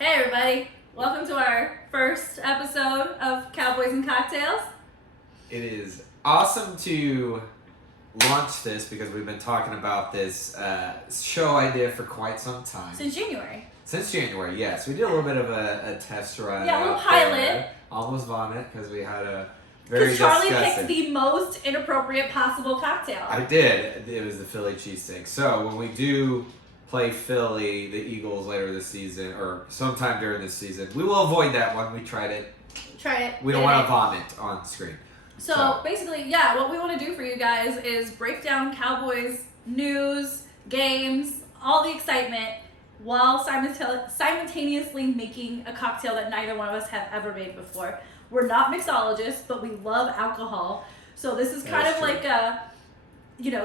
Hey everybody, welcome to our first episode of Cowboys and Cocktails. It is awesome to launch this because we've been talking about this show idea for quite some time. Since January. Since January, yes. We did a little bit of a test run. Yeah, a little pilot. Almost vomit because we had a very Because Charlie disgusting... picked the most inappropriate possible cocktail. I did. It was the Philly cheesesteak. So when we do play Philly, the Eagles later this season, or sometime during this season, we will avoid that one. We tried it. We don't want to vomit on screen. So basically, yeah, what we want to do for you guys is break down Cowboys news, games, all the excitement, while simultaneously making a cocktail that neither one of us have ever made before. We're not mixologists, but we love alcohol. So this is kind of like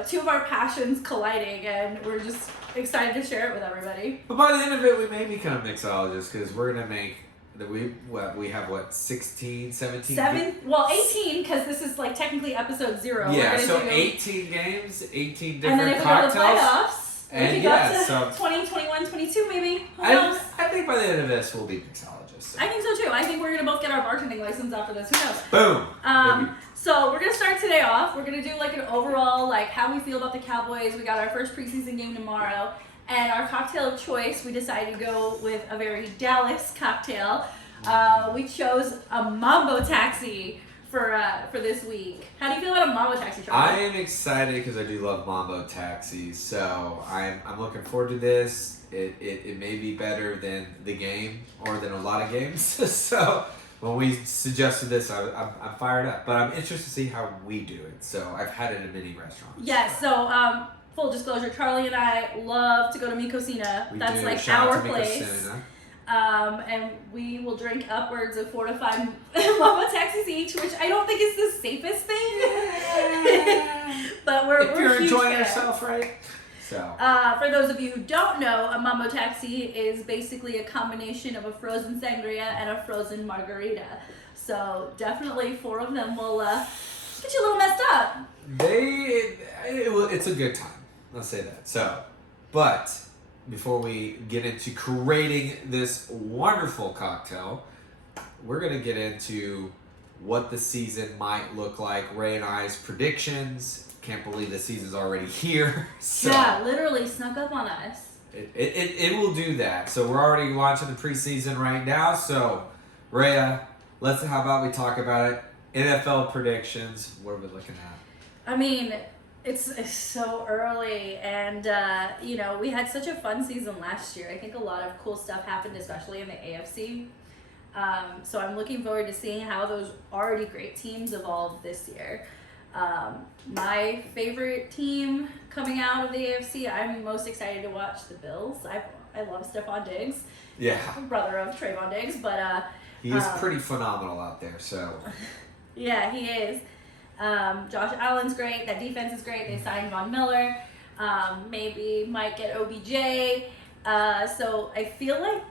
two of our passions colliding, and we're just excited to share it with everybody. But by the end of it, we may become mixologists because we're going to make... We have 16, 17? 18 because this is like technically episode 0. Yeah, so 18 games, 18 different and then if cocktails. we go to the playoffs, and we can go to 20, 21, 22 maybe. Who knows? I think by the end of this, we'll be mixologists. So. I think so too. I think we're going to both get our bartending license after this. Who knows? Boom! So we're going to start today off. We're going to do like an overall, like how we feel about the Cowboys. We got our first preseason game tomorrow. And our cocktail of choice, we decided to go with a very Dallas cocktail. We chose a Mambo Taxi for this week. How do you feel about a Mambo Taxi, Charlie? I am excited because I do love Mambo Taxi. So I'm looking forward to this. It may be better than the game or than a lot of games. So when we suggested this, I'm fired up. But I'm interested to see how we do it. So I've had it in many restaurants. Yes, so full disclosure, Charlie and I love to go to Mi Cocina. That's like Shout our out to place. Cocina. And we will drink upwards of 4 to 5 Mambo Taxis each, which I don't think is the safest thing. But we're you're huge enjoying fans. yourself, right? So. For those of you who don't know, a Mambo Taxi is basically a combination of a frozen sangria and a frozen margarita. So definitely 4 of them will get you a little messed up. It's a good time. Let's say that. So, but before we get into creating this wonderful cocktail, we're going to get into what the season might look like. Ray and I's predictions. Can't believe the season's already here. So yeah, literally snuck up on us. It will do that. So we're already launching the preseason right now. So, Raya, how about we talk about it? NFL predictions. What are we looking at? I mean, it's so early, and we had such a fun season last year. I think a lot of cool stuff happened, especially in the AFC. So I'm looking forward to seeing how those already great teams evolve this year. My favorite team coming out of the AFC, I'm most excited to watch the Bills. I love Stephon Diggs. Yeah. Brother of Trayvon Diggs, but he is pretty phenomenal out there. So. Yeah, he is. Josh Allen's great. That defense is great. They signed Von Miller. Maybe might get OBJ. So I feel like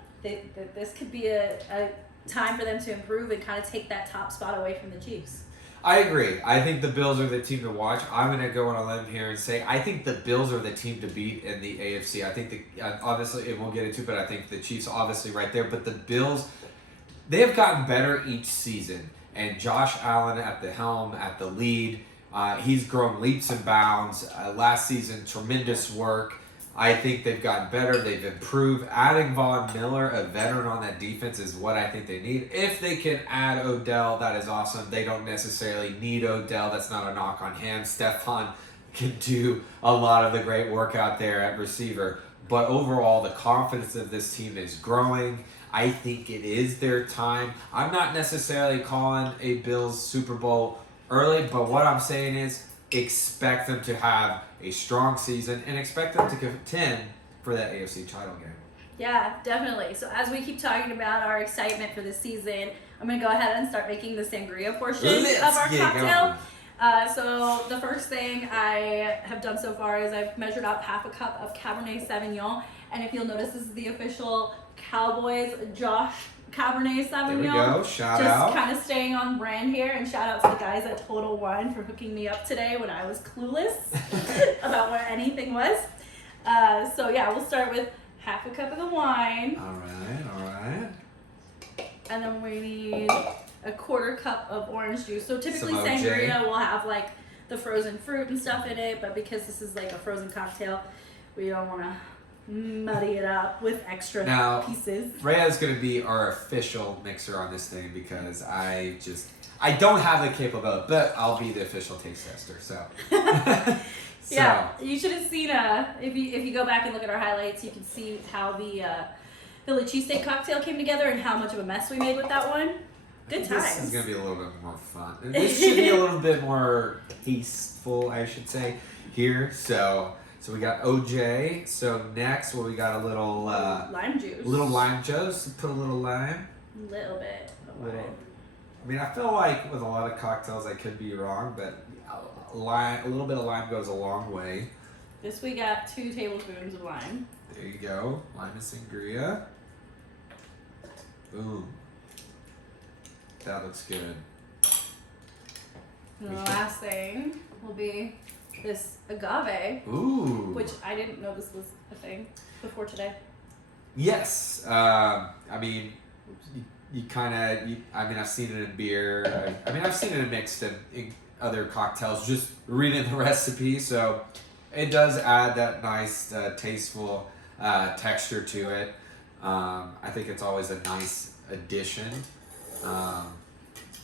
this could be a time for them to improve and kind of take that top spot away from the Chiefs. I agree. I think the Bills are the team to watch. I'm going to go on a limb here and say I think the Bills are the team to beat in the AFC. I think obviously it won't get into, but I think the Chiefs obviously right there. But the Bills, they have gotten better each season. And Josh Allen at the helm, at the lead, he's grown leaps and bounds. Last season, tremendous work. I think they've gotten better. They've improved. Adding Von Miller, a veteran on that defense, is what I think they need. If they can add Odell, that is awesome. They don't necessarily need Odell. That's not a knock on him. Stephon can do a lot of the great work out there at receiver. But overall, the confidence of this team is growing. I think it is their time. I'm not necessarily calling a Bills Super Bowl early, but what I'm saying is expect them to have a strong season and expect them to contend for that AFC title game. Yeah, definitely. So as we keep talking about our excitement for this season, I'm going to go ahead and start making the sangria portion of our cocktail. So the first thing I have done so far is I've measured up half a cup of Cabernet Sauvignon. And if you'll notice, this is the official Cowboys Josh Cabernet Sauvignon. There we go. Shout out. Just kind of staying on brand here. And shout out to the guys at Total Wine for hooking me up today when I was clueless about what anything was. So yeah, we'll start with half a cup of the wine. All right. And then we need a quarter cup of orange juice. So typically Some OJ. sangria will have like the frozen fruit and stuff in it, but because this is like a frozen cocktail, we don't want to muddy it up with extra pieces. Raya's going to be our official mixer on this thing because I don't have the capability, but I'll be the official taste tester. So, yeah, you should have seen if you go back and look at our highlights, you can see how the Philly cheesesteak cocktail came together and how much of a mess we made with that one. Good times. This is going to be a little bit more fun. This should be a little bit more tasteful, I should say, here. So we got OJ. So next, we got a little lime juice. Little lime juice. Put a little lime. Little bit of lime. I mean, I feel like with a lot of cocktails, I could be wrong, but a little bit of lime goes a long way. This we got 2 tablespoons of lime. There you go. Lime and sangria. Boom. That looks good. And the last thing will be this agave. Ooh. Which I didn't know this was a thing before today. Yes. I mean, I've seen it in beer. I've seen it mixed in other cocktails, just reading the recipe. So it does add that nice, tasteful texture to it. I think it's always a nice addition.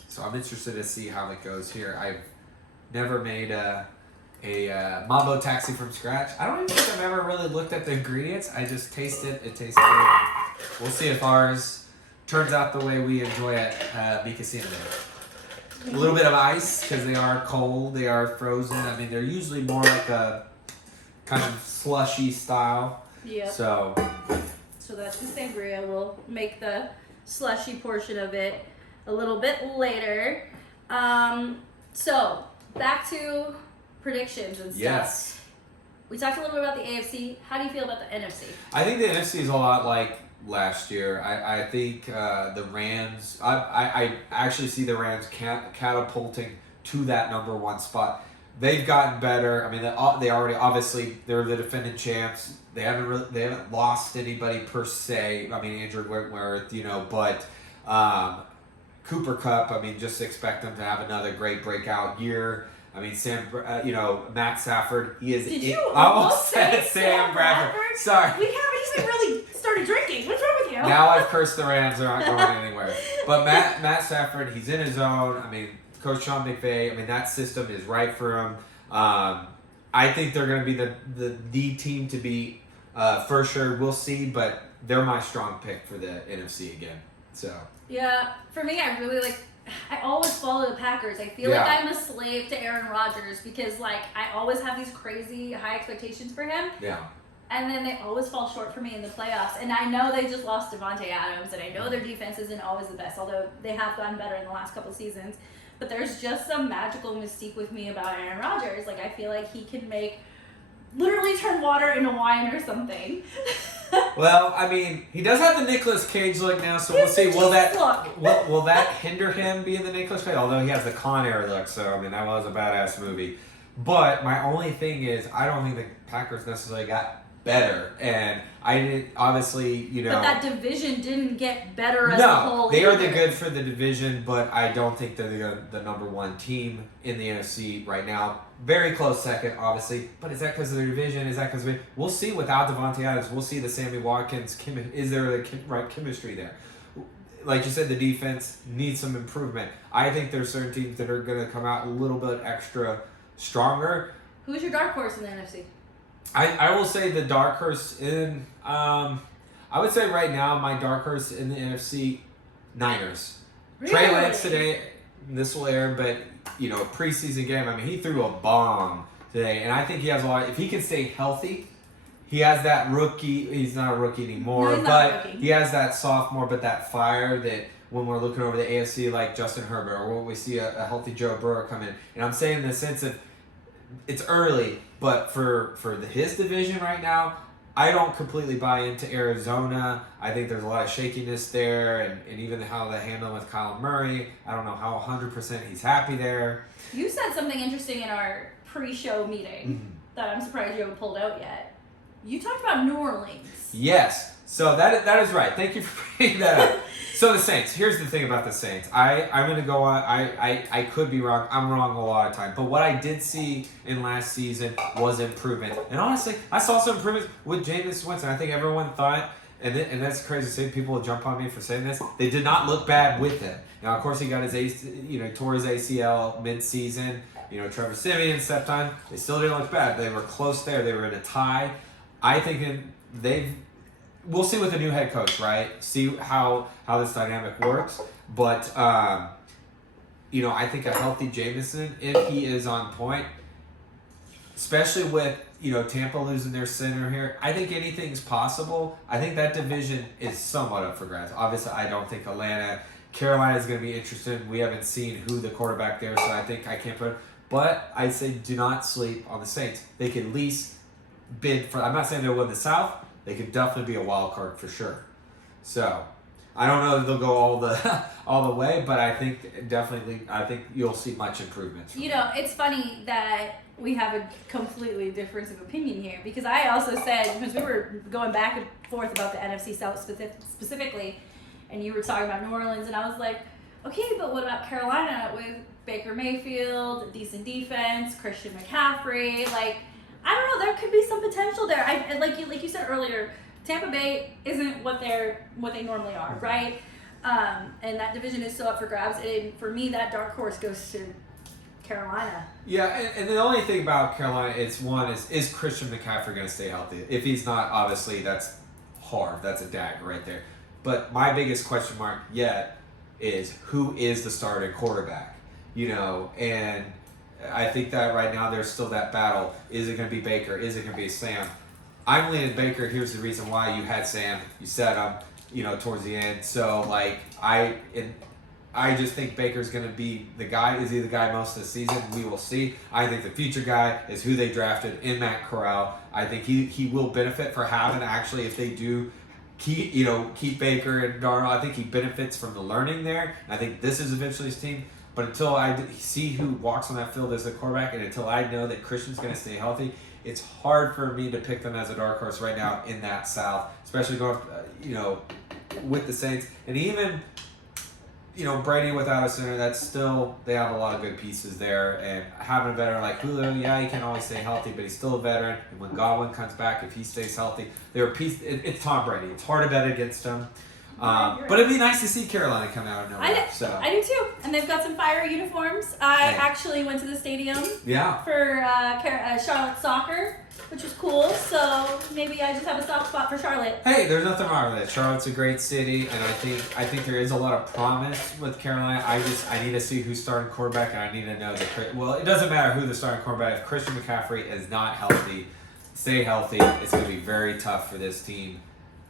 So I'm interested to see how it goes here. I've never made a Mambo Taxi from scratch. I don't even think I've ever really looked at the ingredients. I just taste it. It tastes good. We'll see if ours turns out the way we enjoy it. Mika Siende. A little bit of ice because they are cold. They are frozen. I mean, they're usually more like a kind of slushy style. Yep. So that's the sangria. We'll make the slushy portion of it a little bit later. So back to predictions and stuff. Yes. We talked a little bit about the AFC. How do you feel about the NFC? I think the NFC is a lot like last year. I think the Rams, I actually see the Rams catapulting to that number 1 spot. They've gotten better. I mean, they already, obviously, they're the defending champs. They haven't lost anybody per se. I mean, Andrew Whitworth, but Cooper Kupp, I mean, just expect them to have another great breakout year. I mean, Matt Stafford, he is. Did you almost said Sam Bradford? Sorry. We haven't even really started drinking. What's wrong with you? Now I've cursed the Rams. They're not going anywhere. But Matt Stafford, he's in his zone. I mean, Coach Sean McVay, I mean, that system is right for him. I think they're going to be the team to beat for sure. We'll see, but they're my strong pick for the NFC again. So. Yeah, for me, I always follow the Packers. I feel like I'm a slave to Aaron Rodgers because, I always have these crazy high expectations for him. Yeah. And then they always fall short for me in the playoffs. And I know they just lost Devontae Adams, and I know their defense isn't always the best, although they have gotten better in the last couple seasons. But there's just some magical mystique with me about Aaron Rodgers. I feel like he can literally turn water into wine or something. Well, I mean, he does have the Nicolas Cage look now, so we'll see. Will that hinder him being the Nicolas Cage? Although he has the Con Air look, so I mean that was a badass movie. But my only thing is, I don't think the Packers necessarily got better, and I didn't obviously, But that division didn't get better as a whole. No, they are the good for the division, but I don't think they're the number 1 team in the NFC right now. Very close second, obviously, but is that because of their division? Is that because we'll see without Devontae Adams? We'll see the Sammy Watkins. Is there the right chemistry there? Like you said, the defense needs some improvement. I think there's certain teams that are going to come out a little bit extra stronger. Who's your dark horse in the NFC? I will say the dark horse in, I would say right now my dark horse in the NFC, Niners. Really? Trey Lance today, this will air, but, preseason game, I mean, he threw a bomb today, and I think he has a lot, if he can stay healthy, he has that rookie, he's not a rookie anymore, but he has that sophomore, but that fire that when we're looking over the AFC like Justin Herbert, or when we see a healthy Joe Burrow come in. And I'm saying in the sense of, it's early, but for his division right now, I don't completely buy into Arizona. I think there's a lot of shakiness there, and even how they handle with Kyle Murray. I don't know how 100% he's happy there. You said something interesting in our pre-show meeting that I'm surprised you haven't pulled out yet. You talked about New Orleans. Yes. So that is right. Thank you for bringing that up. So the Saints. Here's the thing about the Saints. I'm going to go on. I could be wrong. I'm wrong a lot of time. But what I did see in last season was improvement. And honestly, I saw some improvements with Jameis Winston. I think everyone thought, and that's crazy to say. People will jump on me for saying this. They did not look bad with him. Now, of course, he got tore his ACL mid-season. Trevor Siemian stepped on. They still didn't look bad. They were close there. They were in a tie. I think we'll see with the new head coach, right? See how this dynamic works. But, I think a healthy Jameson, if he is on point, especially with, Tampa losing their center here, I think anything's possible. I think that division is somewhat up for grabs. Obviously, I don't think Carolina is going to be interested. We haven't seen who the quarterback there, so I think I can't put it. But I say do not sleep on the Saints. They can at least bid for, I'm not saying they'll win the South. They could definitely be a wild card for sure. So I don't know that they'll go all the way, but I think you'll see much improvement. It's funny that we have a completely difference of opinion here, because I also said, because we were going back and forth about the NFC South specifically, and you were talking about New Orleans, and I was like, okay, but what about Carolina with Baker Mayfield, decent defense, Christian McCaffrey? I don't know. There could be some potential there. Like you said earlier, Tampa Bay isn't what they normally are, right? And that division is still up for grabs. And for me, that dark horse goes to Carolina. Yeah, and the only thing about Carolina is Christian McCaffrey going to stay healthy? If he's not, obviously that's hard. That's a dagger right there. But my biggest question mark yet is who is the starting quarterback? And I think that right now there's still that battle. Is it going to be Baker? Is it going to be Sam? I'm leaning Baker. Here's the reason why. You had Sam. You set him, towards the end. So, I just think Baker's going to be the guy. Is he the guy most of the season? We will see. I think the future guy is who they drafted in Matt Corral. I think he will benefit for having, actually, if they do keep Baker and Darnold. I think he benefits from the learning there. And I think this is eventually his team. But until I see who walks on that field as the quarterback, and until I know that Christian's going to stay healthy, it's hard for me to pick them as a dark horse right now in that South, especially going, with the Saints. And even, Brady without a center, that's still, they have a lot of good pieces there. And having a veteran like Julio, he can't always stay healthy, but he's still a veteran. And when Godwin comes back, if he stays healthy, it's Tom Brady. It's hard to bet against him. But it'd be nice to see Carolina come out of nowhere. I do too. And they've got some fire uniforms. I actually went to the stadium for Charlotte soccer, which was cool. So maybe I just have a soft spot for Charlotte. Hey, there's nothing wrong with it. Charlotte's a great city, and I think there is a lot of promise with Carolina. I need to see who's starting quarterback, and I need to know it doesn't matter who the starting quarterback. If Christian McCaffrey is not healthy, stay healthy. It's going to be very tough for this team.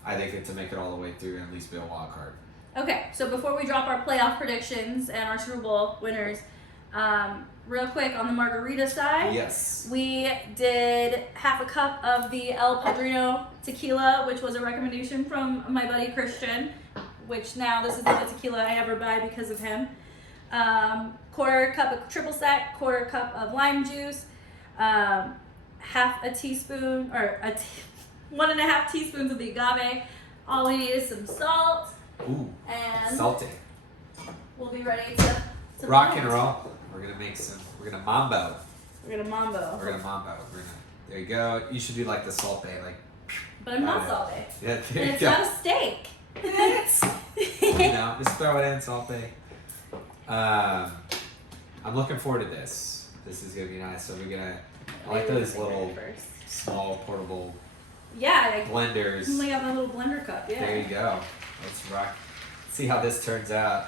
I think to make it all the way through and at least be a wild card. Okay, so before we drop our playoff predictions and our Super Bowl winners, real quick on the margarita side. Yes. We did half a cup of the El Padrino tequila, which was a recommendation from my buddy Christian, which now this is not the tequila I ever buy because of him. Quarter cup of triple sec, quarter cup of lime juice, half a teaspoon, or 1.5 teaspoons of the agave. All we need is some salt. Ooh, and salty. We'll be ready to rock and roll. We're gonna mambo. We're gonna mambo. There you go. You should do like the saute, But I'm not salty. Yeah, there and it's not a steak. Just throw it in, saute. I'm looking forward to this. This is gonna be nice. So I like those little small portable blenders. I got my little blender cup. Yeah. There you go. Let's rock. See how this turns out.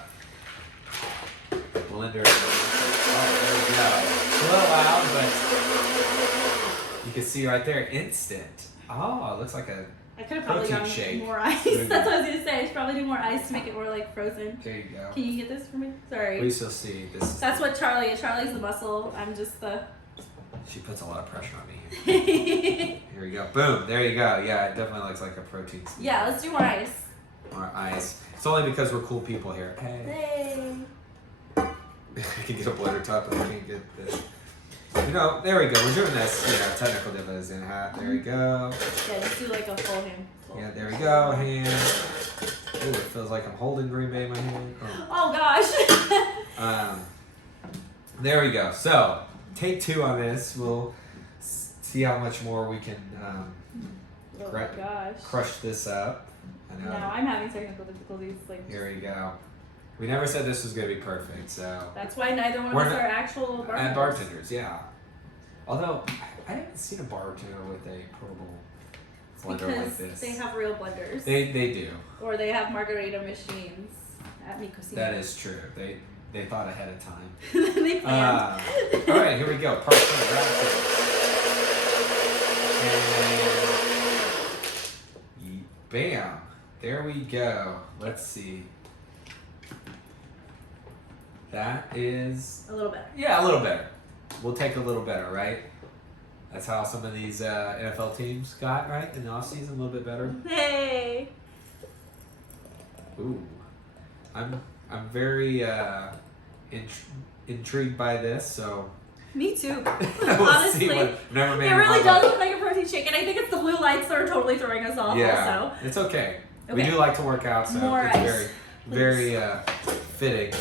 Blender. Oh, there we go. It's a little loud, but you can see right there, instant. Oh, it looks like I could have probably gotten shake. more ice. That's what I was gonna say. I should probably do more ice to make it more frozen. There you go. Can you get this for me? Sorry. We shall see. That's what Charlie is. Charlie's the muscle. I'm just the. She puts a lot of pressure on me. Here we go. Boom. There you go. Yeah, it definitely looks like a protein smoothie. Yeah, let's do more ice. More ice. It's only because we're cool people here. Hey. I can get a blender top, but I can't get this. There we go. We're doing this. Yeah, technical difficulties in hat. There we go. Yeah, just do like a full hand. Yeah, there we go. Hand. Ooh, it feels like I'm holding Green Bay in my hand. Oh gosh. There we go. So, take 2 on this. We'll see how much more we can Oh my gosh. crush this up. I know. No, I'm having technical difficulties. Like, Here we go. We never said this was going to be perfect, so. that's why neither one of us are actual bartenders. And bartenders, yeah. Although, I haven't seen a bartender with a portable blender like this. They have real blenders. They do. Or they have margarita machines at Micosino. That is true. They thought ahead of time. They planned. All right, here we go. Part 2. And bam. There we go. Let's see. That is... A little better. Yeah, a little better. We'll take a little better, right? That's how some of these NFL teams got, right? In the offseason, a little bit better. Hey! Ooh. I'm very intrigued by this, so... Me too. we'll Honestly, see what, never made it really does look like a protein shake, and I think it's the blue lights that are totally throwing us off also. It's okay. We do like to work out, so More it's ice, very fitting.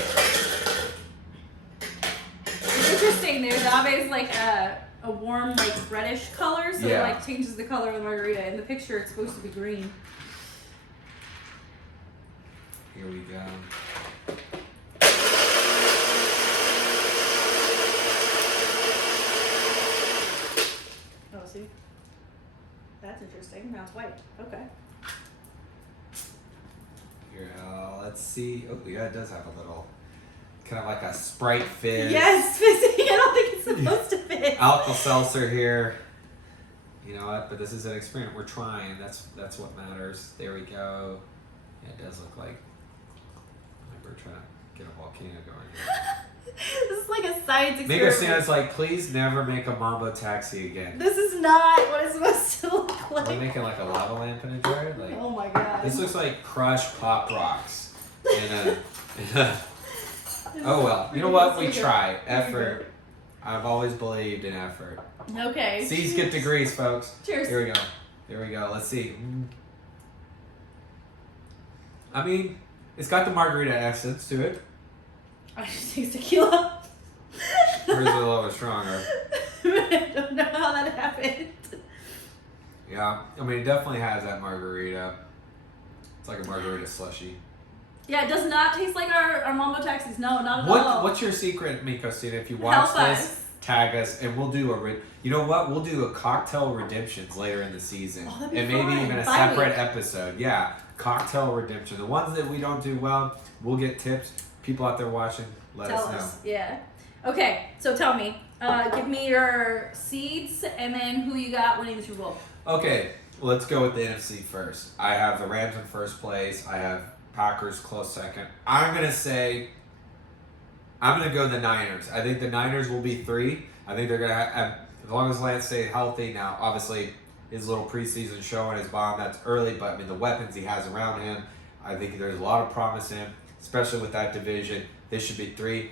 It's interesting. There's always like a warm, like reddish color, so it like changes the color of the margarita. In the picture, it's supposed to be green. Here we go. Oh, see? That's interesting. Now it's white. Okay. Here, let's see. Oh, yeah, it does have a little, kind of like a Sprite fizz. Yes, fizzing. I don't think it's supposed to fizz. Alka-Seltzer here. You know what? But this is an experiment. We're trying. That's what matters. There we go. Yeah, it does look like. We're trying to get a volcano going here. This is like a science experiment. Make Christina's like, please never make a Mambo Taxi again. This is not what it's supposed to look like. Are we making like a lava lamp in a jar? Like, oh my god. this looks like crushed pop rocks. Oh well. You know what? We try. Effort. I've always believed in effort. Okay. C's get degrees, folks. Cheers. Here we go. Here we go. Let's see. I mean, it's got the margarita essence to it. I just taste tequila. Hers is a little stronger. I don't know how that happened. Yeah, I mean, it definitely has that margarita. It's like a margarita slushy. Yeah, it does not taste like our Mambo Taxis. No, not at all. What's your secret, Mikosina? If you watch this, tag us, and we'll do you know what? We'll do a cocktail redemptions later in the season, that'd be and maybe fun. even a Bi-week. separate episode. Yeah, cocktail redemption. The ones that we don't do well, we'll get tips. People out there watching, let us know. Yeah. Okay, so tell me. Give me your seeds and then who you got winning the Super Bowl. Okay, let's go with the NFC first. I have the Rams in first place. I have Packers close second. I'm going to go the Niners. I think the Niners will be 3. I think they're going to have, as long as Lance stays healthy. Now, obviously, his little preseason showing his bomb, that's early, but I mean, the weapons he has around him, I think there's a lot of promise in him, especially with that division. They should be 3.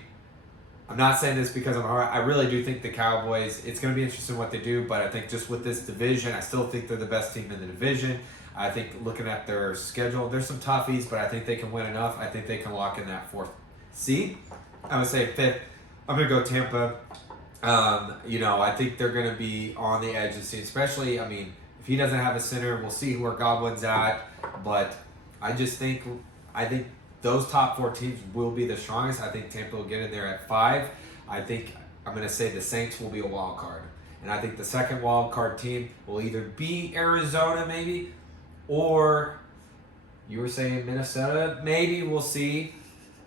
I'm not saying this because I'm hard. I really do think the Cowboys, it's going to be interesting what they do, but I think just with this division, I still think they're the best team in the division. I think looking at their schedule, there's some toughies, but I think they can win enough. I think they can lock in that 4th seed. I'm going to say 5th. I'm going to go Tampa. I think they're going to be on the edge of the seat, especially, I mean, if he doesn't have a center, we'll see where Godwin's at, but I think those top 4 teams will be the strongest. I think Tampa will get in there at 5. I'm going to say the Saints will be a wild card. And I think the second wild card team will either be Arizona maybe, or you were saying Minnesota. Maybe we'll see.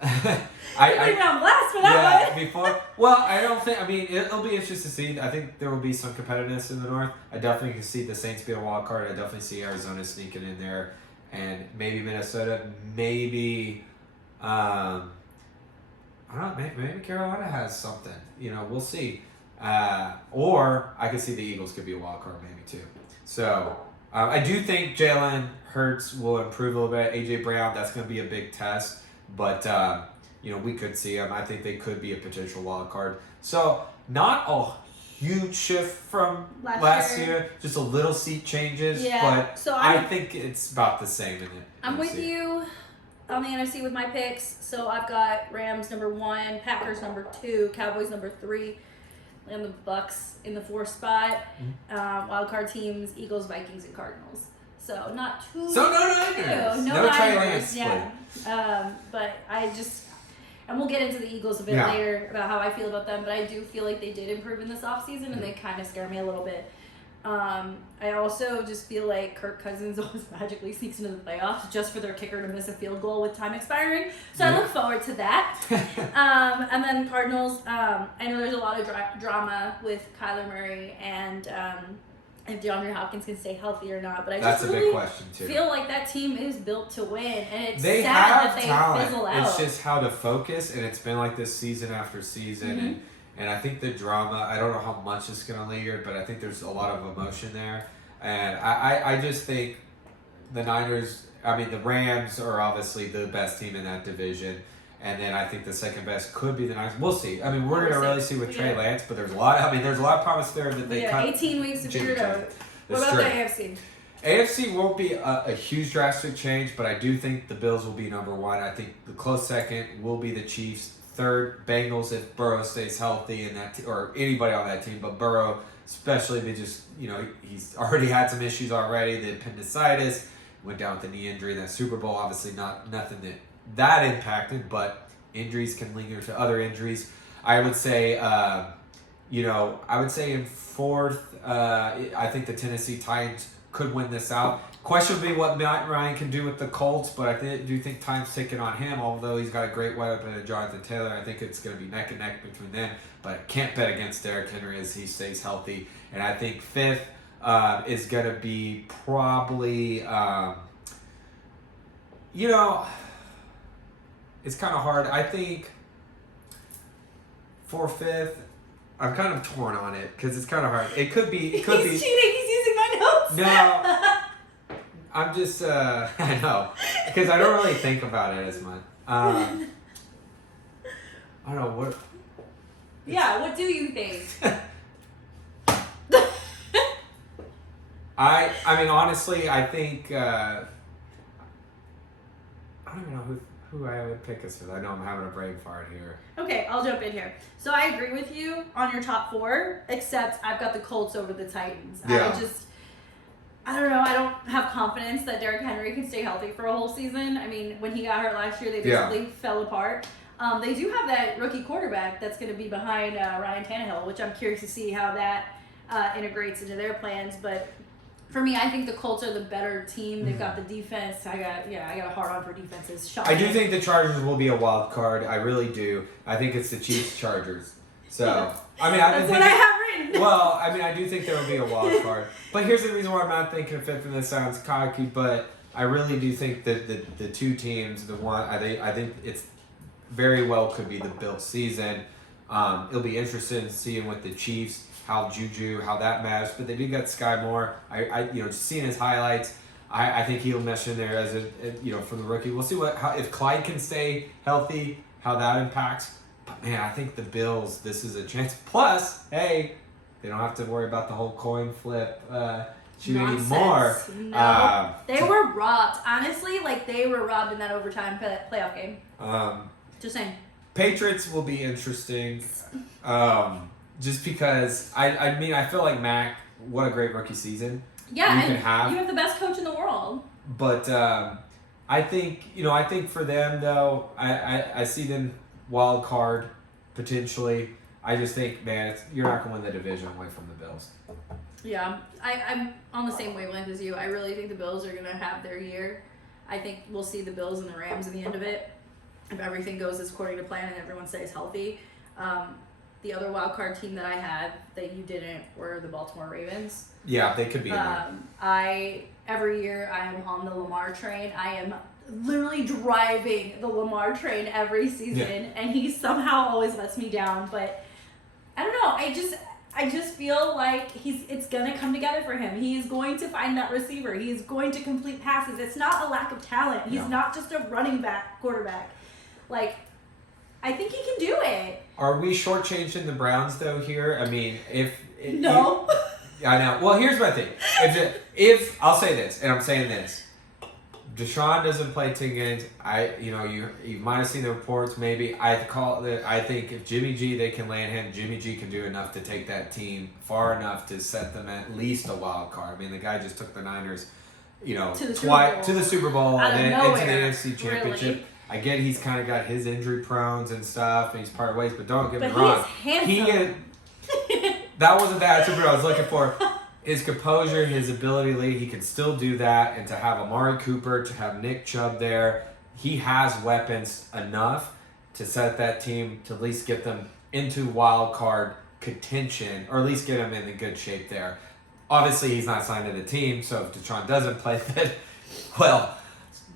I'm last for that one. It'll be interesting to see. I think there will be some competitiveness in the North. I definitely can see the Saints be a wild card. I definitely see Arizona sneaking in there. And maybe Minnesota, maybe, I don't know, maybe Carolina has something. We'll see. Or I could see the Eagles could be a wild card maybe too. So I do think Jalen Hurts will improve a little bit. A.J. Brown, that's going to be a big test. But, we could see them. I think they could be a potential wild card. So not a huge shift from last year. Just a little seat changes. Yeah. But So I think it's about the same in it. I'm with you on the NFC with my picks. So I've got Rams number 1, Packers number 2, Cowboys number 3, and the Bucks in the 4th spot. Wild card teams: Eagles, Vikings, and Cardinals. So not too. So no Trey Lance. Yeah. But and we'll get into the Eagles a bit later about how I feel about them. But I do feel like they did improve in this offseason, and they kind of scare me a little bit. I also just feel like Kirk Cousins always magically sneaks into the playoffs just for their kicker to miss a field goal with time expiring. So I look forward to that. And then Cardinals, I know there's a lot of drama with Kyler Murray and if DeAndre Hopkins can stay healthy or not. But I just really big question too. Feel like that team is built to win. And it's sad that they talent. fizzle out. It's just how to focus, and it's been like this season after season. And I think the drama, I don't know how much it's going to linger, but I think there's a lot of emotion there. And I just think the Rams are obviously the best team in that division. And then I think the second best could be the Niners. We'll see. I mean, we're going to really see with Trey Lance, but there's a lot of promise there that they cut. 18 weeks to figure it out. What about the AFC? AFC won't be a huge drastic change, but I do think the Bills will be number 1. I think the close second will be the Chiefs. Third, Bengals if Burrow stays healthy and or anybody on that team, but Burrow especially, they just he's already had some issues already. The appendicitis, went down with the knee injury. That Super Bowl, obviously nothing that impacted, but injuries can linger to other injuries. I would say, in fourth, I think the Tennessee Titans could win this out. Question would be what Matt Ryan can do with the Colts, but I do think time's ticking on him, although he's got a great weapon in Jonathan Taylor. I think it's going to be neck and neck between them, but can't bet against Derrick Henry as he stays healthy. And I think fifth is going to be probably, it's kind of hard. I think for fifth, I'm kind of torn on it because it's kind of hard. It could be. He's cheating. He's using my notes. No. I'm just, I know, because I don't really think about it as much. I don't know, what... Yeah, what do you think? I mean, honestly, I think, I don't even know who I would pick as fifth. I know I'm having a brain fart here. Okay, I'll jump in here. So I agree with you on your top 4, except I've got the Colts over the Titans. Yeah. I don't know. I don't have confidence that Derrick Henry can stay healthy for a whole season. I mean, when he got hurt last year, they basically fell apart. They do have that rookie quarterback that's going to be behind Ryan Tannehill, which I'm curious to see how that integrates into their plans. But for me, I think the Colts are the better team. They've got the defense. I got a hard on for defenses. Shocking. I do think the Chargers will be a wild card. I really do. I think it's the Chiefs Chargers. So, I mean, that's what I have written. Well, I mean, I do think there will be a wild card. But here's the reason why I'm not thinking fifth, and this sounds cocky, but I really do think that the two teams, I think it's very well could be the Bills season. It'll be interesting seeing with the Chiefs how that matters. But they do got Sky Moore. Just seeing his highlights, I think he'll mesh in there as from the rookie. We'll see if Clyde can stay healthy, how that impacts. But man, I think the Bills, this is a chance. Plus, hey, they don't have to worry about the whole coin flip anymore. No, they were robbed. Honestly, they were robbed in that overtime playoff game. Just saying. Patriots will be interesting. Just because I feel like Mac, what a great rookie season. Yeah, you have the best coach in the world. But I think for them though, I see them wild card potentially. I just think, man, you're not going to win the division away from the Bills. Yeah, I'm on the same wavelength as you. I really think the Bills are going to have their year. I think we'll see the Bills and the Rams at the end of it if everything goes as according to plan and everyone stays healthy. The other wild card team that I had that you didn't were the Baltimore Ravens. Yeah, they could be in there. Every year I am on the Lamar train. I am literally driving the Lamar train every season, and he somehow always lets me down. But I don't know. I just feel like it's gonna come together for him. He is going to find that receiver. He is going to complete passes. It's not a lack of talent. He's not just a running back quarterback. I think he can do it. Are we shortchanging the Browns though here? I mean, if No. I know. Well, here's my thing. If I'll say this, and I'm saying this, Deshaun doesn't play 10 games. You might have seen the reports. Maybe I think if Jimmy G, they can land him. Jimmy G can do enough to take that team far enough to set them at least a wild card. I mean, the guy just took the Niners, to the Super Bowl Out of and then nowhere, into the NFC Championship. really. I get he's kind of got his injury prones and stuff, and he's part ways. But don't get me But wrong. he's handsome. That wasn't the attribute I was looking for. His composure, his ability to lead, he can still do that. And to have Amari Cooper, to have Nick Chubb there, he has weapons enough to set that team to at least get them into wild card contention, or at least get them in a good shape there. Obviously, he's not signed to the team, so if Deshaun doesn't play, then, well,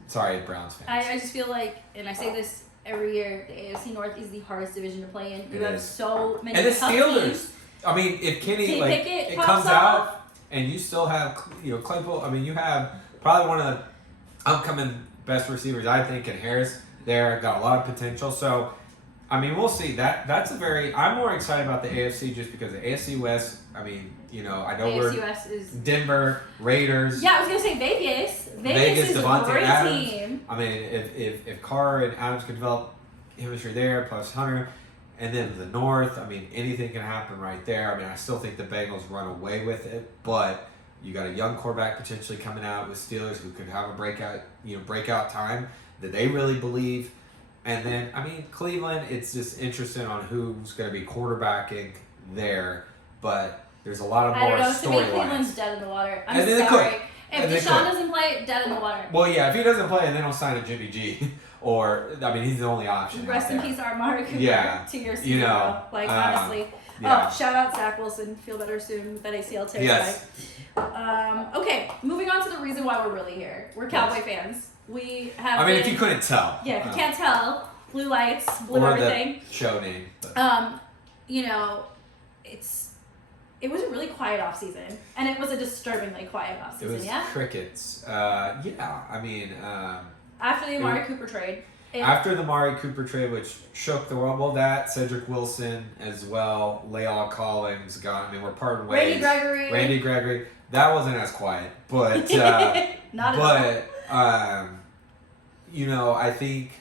sorry, Browns fans. I just feel like, and I say this every year, the AFC North is the hardest division to play in. You have is. so many And the tough Steelers. teams. I mean, if Kenny, Kenny like, Pickett it pops comes off. out and you still have, Claypool, I mean, you have probably one of the upcoming best receivers, I think, in Harris there. Got a lot of potential. So, I mean, we'll see. I'm more excited about the AFC just because the AFC West, I mean, I know AFC West is Denver, Raiders. Yeah, I was gonna say Vegas. Vegas is a Devontae great Adams. team. I mean, if Carr and Adams can develop chemistry there, plus Hunter, and then the North, I mean, anything can happen right there. I mean, I still think the Bengals run away with it, but you got a young quarterback potentially coming out with Steelers who could have a breakout time that they really believe. And then, I mean, Cleveland, it's just interesting on who's going to be quarterbacking there, but there's a lot of I more don't know. To me, storylines. Cleveland's dead in the water. I'm And then they sorry. could. If And they Deshaun could. doesn't play, dead in the water. Well, yeah, if he doesn't play, and they don't sign a Jimmy G, or I mean, he's the only option. Rest out in there. peace, Amari Cooper. Yeah. 2 years You ago. know, Like, honestly. yeah. Oh, shout out Zach Wilson. Feel better soon with that ACL tear. Yes. Okay, moving on to the reason why we're really here. We're Cowboy fans. We have. I mean, been, if you couldn't tell. Yeah, if you can't tell, blue lights, blue or everything. the show name. But. It was a really quiet off season, and it was a disturbingly quiet off It season. was Yeah. crickets. Yeah, I mean. After the Amari Cooper trade. After the Amari Cooper trade, which shook the world, well, that Cedric Wilson as well, La'el Collins gone. I mean, we're parting ways. Randy Gregory. That wasn't as quiet, but Not at all. I think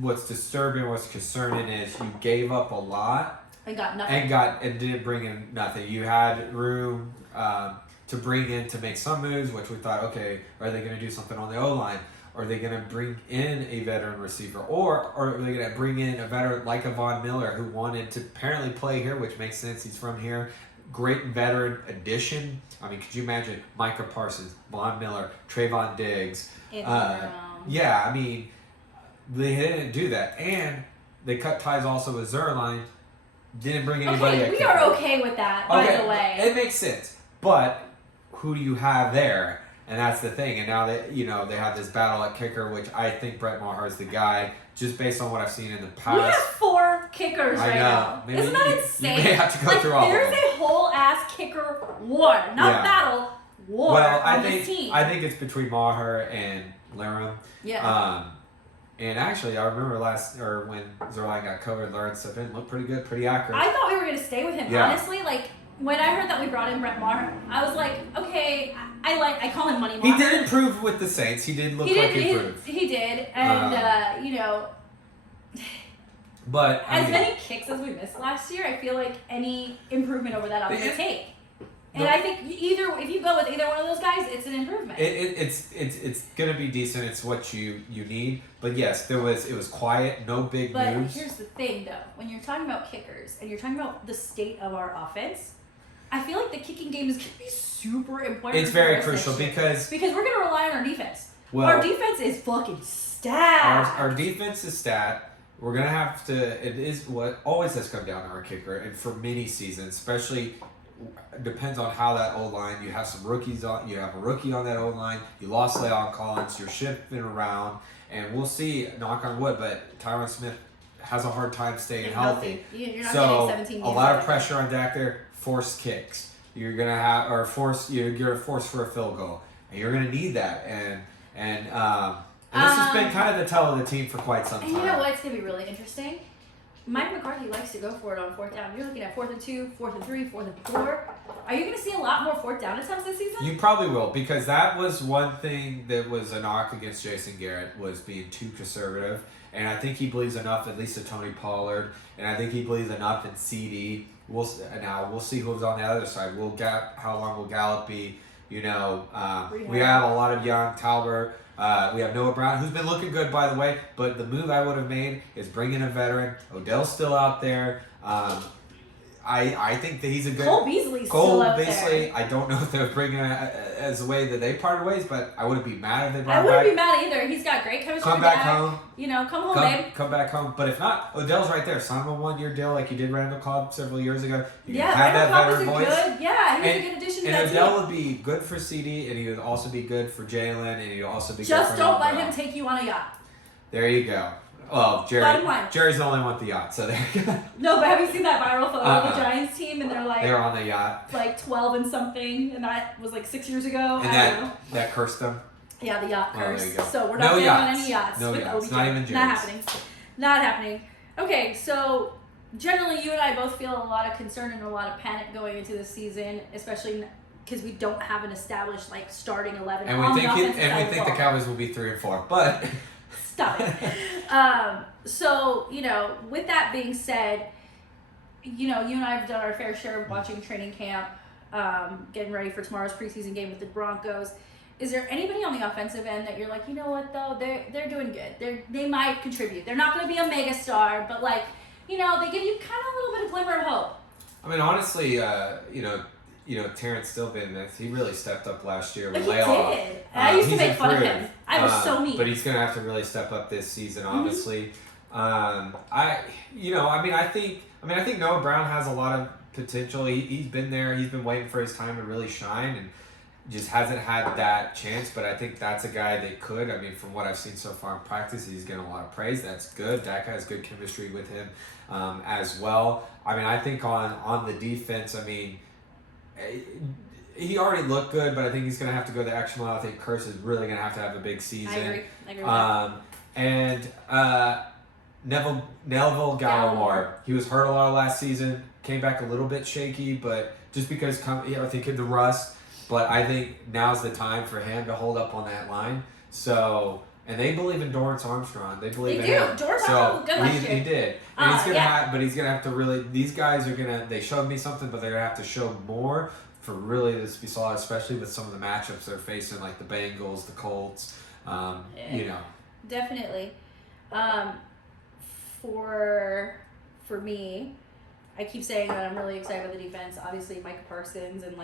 what's disturbing, what's concerning is you gave up a lot. And got nothing. And didn't bring in nothing. You had room to bring in to make some moves, which we thought, okay, are they going to do something on the O-line? Are they going to bring in a veteran receiver? Or are they going to bring in a veteran like a Von Miller who wanted to apparently play here, which makes sense. He's from here. Great veteran addition. I mean, could you imagine Micah Parsons, Von Miller, Trayvon Diggs? Yeah, I mean, they didn't do that. And they cut ties also with Zerline. Didn't bring anybody. Okay, we are okay with that, by the way. It makes sense. But who do you have there? And that's the thing. And now that they have this battle at kicker, which I think Brett Maher is the guy, just based on what I've seen in the past. We have 4 kickers I right know. now. Maybe Isn't that you insane? may have to go through all of There's them. a whole ass kicker war, not battle, war Well, on this team. I think it's between Maher and Laram. Yeah. And actually, I remember when Zerline got covered, Lauren stepped in, looked pretty good, pretty accurate. I thought we were gonna stay with him. Yeah. Honestly, when I heard that we brought in Brett Maher, I was like, okay, I call him Money Maher. He did improve with the Saints. He did look like he improved. He did, and But as many kicks as we missed last year, I feel like any improvement over that I'm gonna take. And I think if you go with either one of those guys, it's an improvement. It's gonna be decent. It's what you need. But yes, it was quiet, no big moves. But here's the thing, though: when you're talking about kickers and you're talking about the state of our offense, I feel like the kicking game is gonna be super important. It's very crucial because we're gonna rely on our defense. Well, our defense is fucking stacked. Our defense is stacked. We're gonna have to. It is what always has come down to our kicker, and for many seasons, especially. Depends on how that O-line. You have some rookies on. You have a rookie on that O-line. You lost La'el Collins. You're shifting around, and we'll see. Knock on wood, but Tyron Smith has a hard time staying healthy. You're not So getting 17 a games lot out of pressure on Dak there. Forced kicks. You're gonna have or force. You're forced for a field goal, and you're gonna need that. And this has been kind of the tell of the team for quite some time. And you know what? It's gonna be really interesting. Mike McCarthy likes to go for it on 4th down. You're looking at 4th and 2, 4th and 3, 4th and 4. Are you going to see a lot more 4th down attempts this season? You probably will, because that was one thing that was a knock against Jason Garrett, was being too conservative. And I think he believes enough, at least to Tony Pollard, and I think he believes enough in CD. We'll see who's on the other side. How long will Gallup be? We have a lot of young Talbert. We have Noah Brown, who's been looking good, by the way. But the move I would have made is bring in a veteran. Odell's still out there. I think that he's a good... Cole Beasley's still out there. I don't know if they're bringing as a way that they parted ways, but I wouldn't be mad if they brought I him back. wouldn't be mad either. He's got great chemistry. Come back home. Come home, babe. Come back home. But if not, Odell's right there. Sign him a 1-year deal like you did Randall Cobb several years ago. You can have Randall Cobb was veteran a voice. good... Yeah, he's a good addition to that And Odell team. would be good for CD, and he would also be good for Jalen, and he'd also be Just good for don't let Brown. him take you on a yacht. There you go. Well, Bottom line. Jerry's the only one with the yacht, so there you go. No, but have you seen that viral photo of the Giants team, and they're like... They're on the yacht. Like 12 and something, and that was like 6 years ago. And that cursed them. Yeah, the yacht curse. There you go. So we're not getting on any yachts. No with yachts. OBJ. Not even Jerry's. Not happening. Not happening. Okay, so generally you and I both feel a lot of concern and a lot of panic going into this season, especially because we don't have an established like starting 11. And we think the Cowboys will be 3 and 4, but stop it. So with that being said, you and I have done our fair share of watching training camp, getting ready for tomorrow's preseason game with the Broncos. Is there anybody on the offensive end that you're like, you know what though, they're doing good. They might contribute. They're not going to be a mega star, but like, they give you kind of a little bit of glimmer of hope. I mean, honestly, Terrence Stillman, he really stepped up last year with He layoff. did. I used to make fun of him. I was so mean. But he's going to have to really step up this season, obviously. I think Noah Brown has a lot of potential. He's been there. He's been waiting for his time to really shine, and just hasn't had that chance. But I think that's a guy that could. I mean, from what I've seen so far in practice, he's getting a lot of praise. That's good. Dak has good chemistry with him as well. I mean, I think on the defense, I mean, he already looked good, but I think he's going to have to go the extra mile. I think Curse is really going to have a big season. I agree with that. And Neville Gallimore, he was hurt a lot last season, came back a little bit shaky, but just because I think in the rust. But I think now's the time for him to hold up on that line. So, and they believe in Dorrance Armstrong. They believe in him. Dorrance Armstrong was good last year. He did. And he's gonna have to really. These guys are gonna. They showed me something, but they're gonna have to show more for really this to be solid, especially with some of the matchups they're facing, like the Bengals, the Colts. Definitely. For me, I keep saying that I'm really excited about the defense. Obviously, Micah Parsons and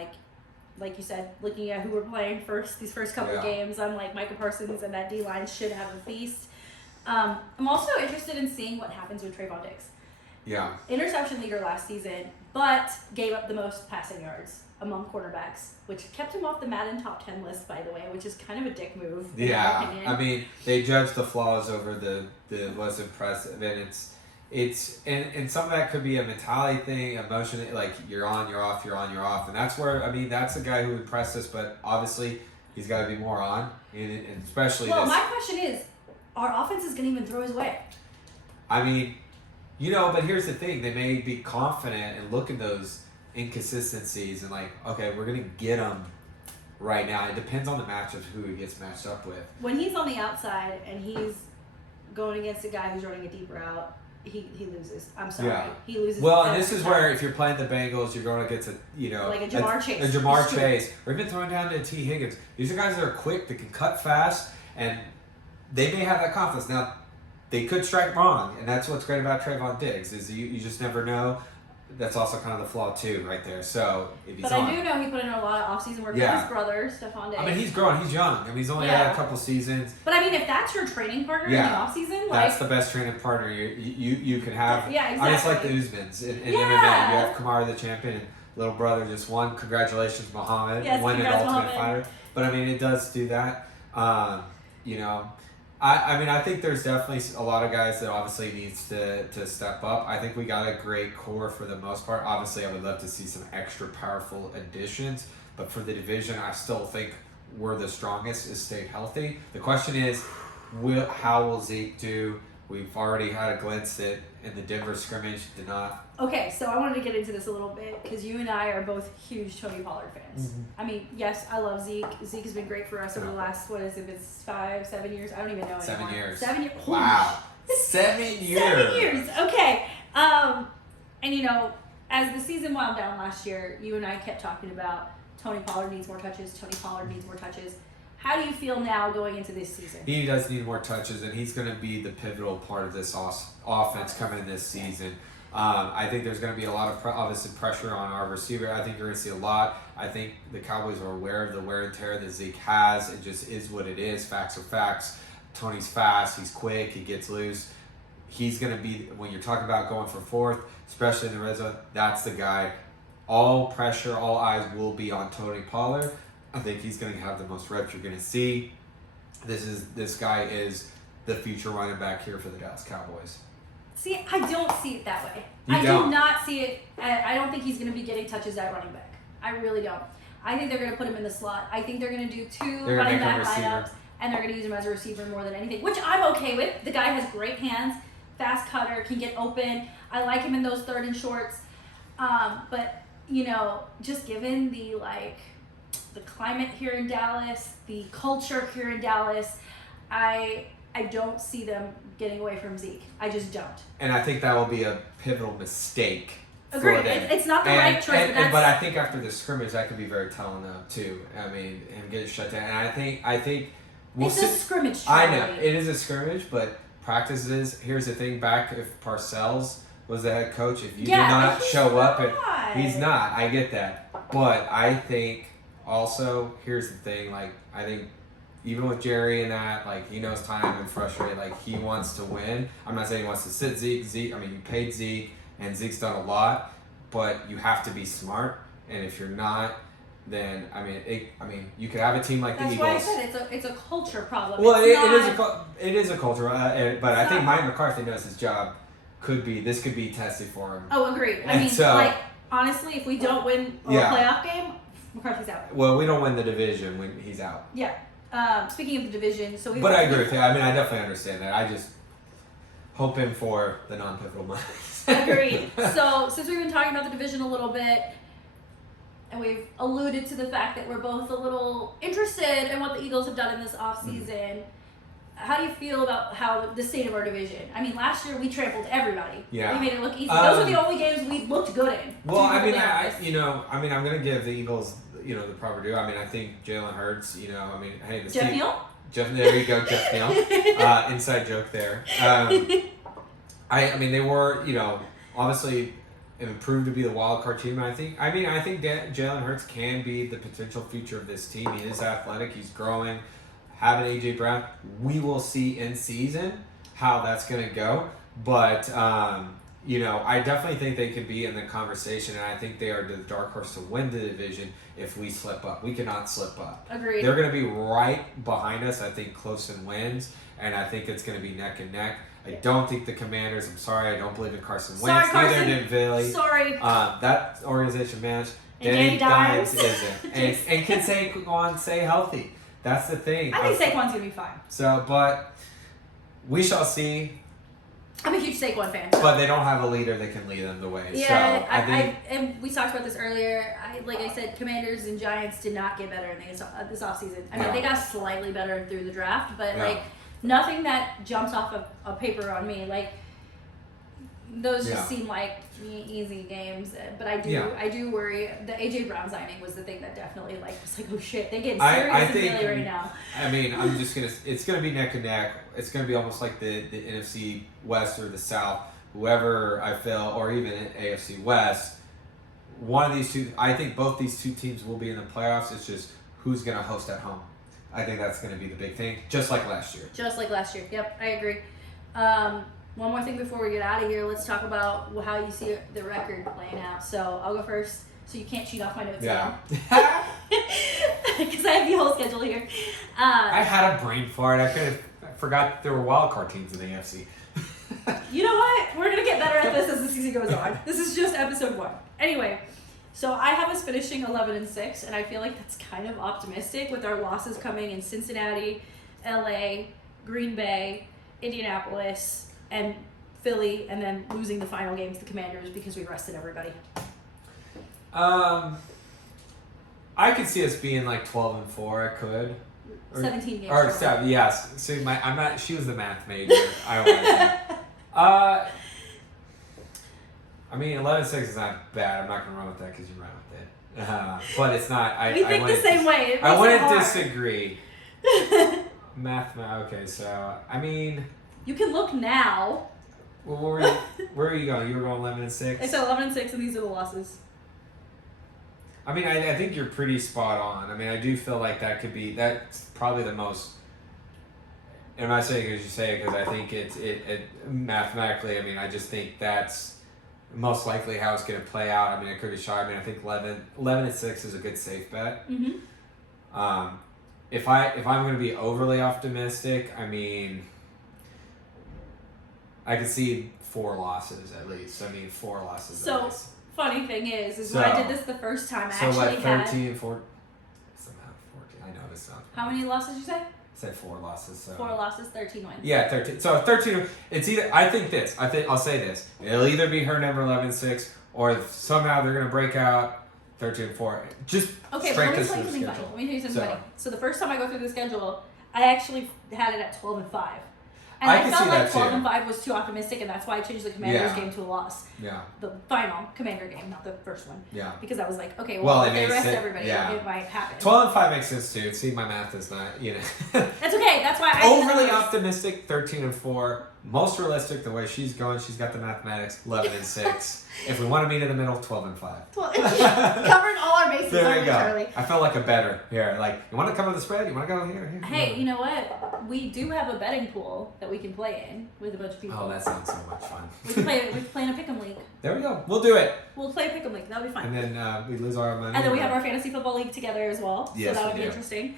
like you said, looking at who we're playing these first couple of games, I'm like Micah Parsons and that D-line should have a feast. I'm also interested in seeing what happens with Trayvon Diggs. Yeah. Interception leader last season, but gave up the most passing yards among quarterbacks, which kept him off the Madden top 10 list, by the way, which is kind of a dick move. Yeah. I mean, they judge the flaws over the less impressive, and and some of that could be a mentality thing, emotion, like you're on, you're off, you're on, you're off. And that's where, I mean, that's a guy who impressed us, but obviously he's got to be more on, and especially my question is, our offense is going to even throw his way. I mean, but here's the thing. They may be confident and look at those inconsistencies and like, okay, we're going to get them right now. It depends on the matchups, who he gets matched up with. When he's on the outside and he's going against a guy who's running a deep route, he loses. I'm sorry. Yeah. He loses. Well, and this is where if you're playing the Bengals, you're going against like a Jamar Chase. A Jamar Chase. Or even throwing down to T. Higgins. These are guys that are quick, that can cut fast, and they may have that confidence. Now, they could strike wrong, and that's what's great about Trayvon Diggs, is you just never know. That's also kind of the flaw, too, right there. So, if he's I do know he put in a lot of off-season work with his brother, Stephon Diggs. I mean, he's growing. He's young. I mean, he's only had a couple seasons. But, I mean, if that's your training partner in the off-season, that's the best training partner you can have. Yeah, exactly. I mean, it's like the Usmans in MMA. You have Kamaru the champion, and little brother just won. Congratulations, Muhammad. Winning Ultimate Fighter. But, I mean, it does do that. I mean, I think there's definitely a lot of guys that obviously needs to step up. I think we got a great core for the most part. Obviously, I would love to see some extra powerful additions. But for the division, I still think we're the strongest is stay healthy. The question is, how will Zeke do? We've already had a glimpse at in the Denver scrimmage. Did not. Okay, so I wanted to get into this a little bit because you and I are both huge Tony Pollard fans. Mm-hmm. I mean, yes, I love Zeke. Zeke has been great for us over the last, what is it, it's 5, 7 years? I don't even know 7 anymore. years. 7 years. Wow. 7 years. 7 years. Okay. And you know, as the season wound down last year, you and I kept talking about Tony Pollard needs more touches. Tony Pollard needs more touches. How do you feel now going into this season? He does need more touches, and he's going to be the pivotal part of this offense coming in this season. I think there's going to be a lot of obviously pressure on our receiver. I think you're going to see a lot. I think the Cowboys are aware of the wear and tear that Zeke has. It just is what it is. Facts are facts. Tony's fast. He's quick. He gets loose. He's going to be, when you're talking about going for fourth, especially in the red zone, that's the guy. All pressure, all eyes will be on Tony Pollard. I think he's going to have the most reps you're going to see. This guy is the future running back here for the Dallas Cowboys. See, I don't see it that way. You I don't. do not see it. I don't think he's going to be getting touches at running back. I really don't. I think they're going to put him in the slot. I think they're going to do 2 running back lineups, and they're going to use him as a receiver more than anything, which I'm okay with. The guy has great hands, fast cutter, can get open. I like him in those 3rd and shorts. But, you know, just given the climate here in Dallas, the culture here in Dallas, I don't see them getting away from Zeke. I just don't. And I think that will be a pivotal mistake. Agreed. It's not the right choice. But I think after the scrimmage, that could be very telling too. I mean, him getting shut down. And I think we'll it's a scrimmage. I know it is a scrimmage, but practices. Here's the thing: back if Parcells was the head coach, if you did not show up, he's not. I get that, but I think also here's the thing: I think even with Jerry and that, he knows time and frustrated. He wants to win. I'm not saying he wants to sit Zeke. I mean, you paid Zeke. And Zeke's done a lot, but you have to be smart. And if you're not, then you could have a team like the Eagles. That's why I said it's a culture problem. Well, it is a culture, but I think Mike McCarthy knows his job. Could be tested for him. Oh, agreed. I mean, honestly, if we don't win a playoff game, McCarthy's out. Well, we don't win the division when he's out. Yeah. Speaking of the division, But I agree with you. I mean, I definitely understand that. I just hoping for the non-pivotal money. Agreed. So, since we've been talking about the division a little bit, and we've alluded to the fact that we're both a little interested in what the Eagles have done in this offseason, how do you feel about how the state of our division? I mean, last year we trampled everybody. We made it look easy. Those are the only games we looked good in. Well, I'm going to give the Eagles, the proper due. I mean, I think Jalen Hurts, hey, this Jeff team. Neal? There you go, Jeff Neal. Inside joke there. I mean, they were, obviously improved to be the wild card team. I think Jalen Hurts can be the potential future of this team. He is athletic. He's growing. Having A.J. Brown, we will see in season how that's going to go. But, I definitely think they could be in the conversation, and I think they are the dark horse to win the division if we slip up. We cannot slip up. Agreed. They're going to be right behind us, I think, close in wins, and I think it's going to be neck and neck. I don't think the Commanders, I'm sorry, I don't believe in Carson Wentz. Neither did Philly. Sorry. That organization match, Danny Dimes isn't. and can Saquon stay healthy? That's the thing. I think Saquon's going to be fine. So, but we shall see. I'm a huge Saquon fan. But they don't have a leader that can lead them the way. Yeah, so I think, and we talked about this earlier. Like I said, Commanders and Giants did not get better in this offseason. I mean, they got slightly better through the draft, but nothing that jumps off of paper on me. Those just seem like easy games, but I do worry. The AJ Brown signing was the thing that definitely was oh shit, they get serious in Philly right now. I mean, it's gonna be neck and neck. It's gonna be almost like the NFC West or the South. Whoever I feel, or even AFC West, one of these two. I think both these two teams will be in the playoffs. It's just who's gonna host at home. I think that's gonna be the big thing, just like last year. Yep, I agree. One more thing before we get out of here. Let's talk about how you see the record playing out. So I'll go first, so you can't cheat off my notes now. Because I have the whole schedule here. I had a brain fart. I forgot there were wild card teams in the AFC. You know what? We're going to get better at this as the season goes on. This is just episode 1. Anyway, so I have us finishing 11-6, and I feel like that's kind of optimistic with our losses coming in Cincinnati, LA, Green Bay, Indianapolis, and Philly, and then losing the final game to the Commanders because we rested everybody. I could see us being like 12-4. I could. 17 games. Or 7, yes. See, I'm not. She was the math major. I mean, 11-6 is not bad. I'm not gonna run with that because you ran with it. But it's not. We think the same way. I wouldn't disagree. Math. Okay, so I mean. You can look now. Well, where are you going? You were going 11-6. I said 11-6, and these are the losses. I mean, I think you're pretty spot on. I mean, I do feel like that's probably the most. And I'm not saying because you say it because I think it mathematically. I mean, I just think that's most likely how it's going to play out. I mean, it could be shot. I mean, I think 11-6 is a good safe bet. Mm-hmm. If I'm going to be overly optimistic, I mean, I could see 4 losses at least. I mean, 4 losses at least. Funny thing is when I did this the first time, I actually what, 13, had 13, 14. Somehow 14. I know this sounds. How many losses did you say? I said 4 losses. So. 4 losses, 13 wins. Yeah, 13. So 13. It's either. I think I'll say this. It'll either be her number 11-6, or somehow they're gonna break out 13-4. Just okay. But let me tell you something funny. Let me tell you something funny. So the first time I go through the schedule, I actually had it at 12-5. And I felt like 12-5 was too optimistic, and that's why I changed the Commanders game to a loss. Yeah. The final Commander game, not the first one. Yeah. Because I was like, okay, well if they rest everybody, yeah. it might happen. 12-5 makes sense too. See, my math is not, That's okay. That's why I overly optimistic. 13-4. Most realistic, the way she's going, she's got the mathematics. 11-6. If we want to meet in the middle, 12-5. Covered all our bases. There we go. Charlie. I felt like a better here. Like, you want to cover the spread? You want to go here? Hey, you know what? We do have a betting pool that we can play in with a bunch of people. Oh, that sounds so much fun. We can play in a pick'em league. There we go. We'll do it. We'll play a pick'em league. That'll be fun. And then we lose our money. And then we have our fantasy football league together as well. Yes, so that would be interesting.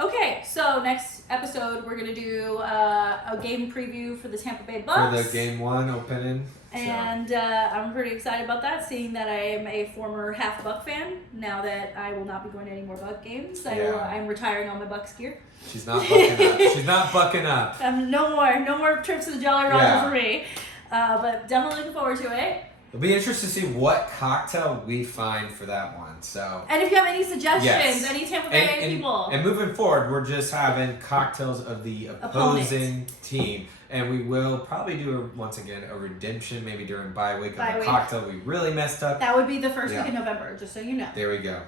Okay, so next episode we're gonna do a game preview for the Tampa Bay Bucks. For the game 1 opening. And I'm pretty excited about that, seeing that I am a former half Buck fan. Now that I will not be going to any more Buck games, I'm retiring all my Bucks gear. She's not bucking up. She's not bucking up. No more trips to the Jolly Roger for me. But definitely looking forward to it. It'll be interesting to see what cocktail we find for that one. So, and if you have any suggestions, any Tampa Bay people. And moving forward, we're just having cocktails of the opposing team. And we will probably do, once again, a redemption maybe during bye week of a cocktail we really messed up. That would be the first week in November, just so you know. There we go.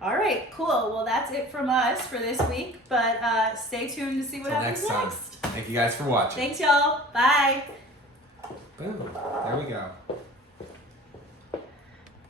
All right, cool. Well, that's it from us for this week. But stay tuned to see what happens next. Thank you guys for watching. Thanks, y'all. Bye. Boom. There we go.